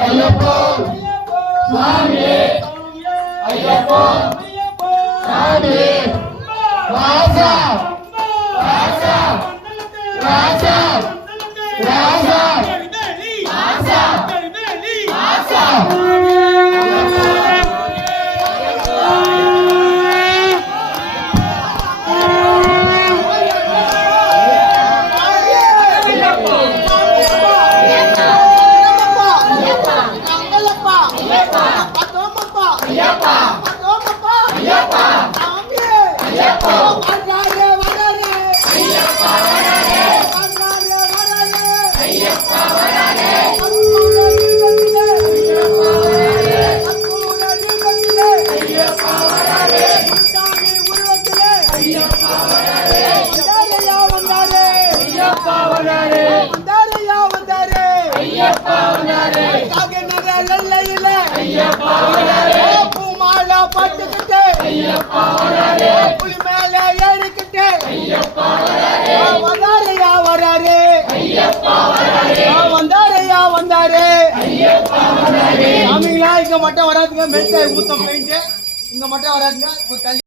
ஐயப்போ சுவாமி ஐயப்போ சாமி ராஜா ராஜா ராஜா ராஜா ராஜா ராஜா புலி மேல ஏறிக்கிட்டு வந்தாரையா வராரு வந்தாரு சாமிங்களா இங்க மட்டும் வராதுங்க மெல்ட் ஊத்தம் பெயிண்ட் இங்க மட்டும் வராதுங்க.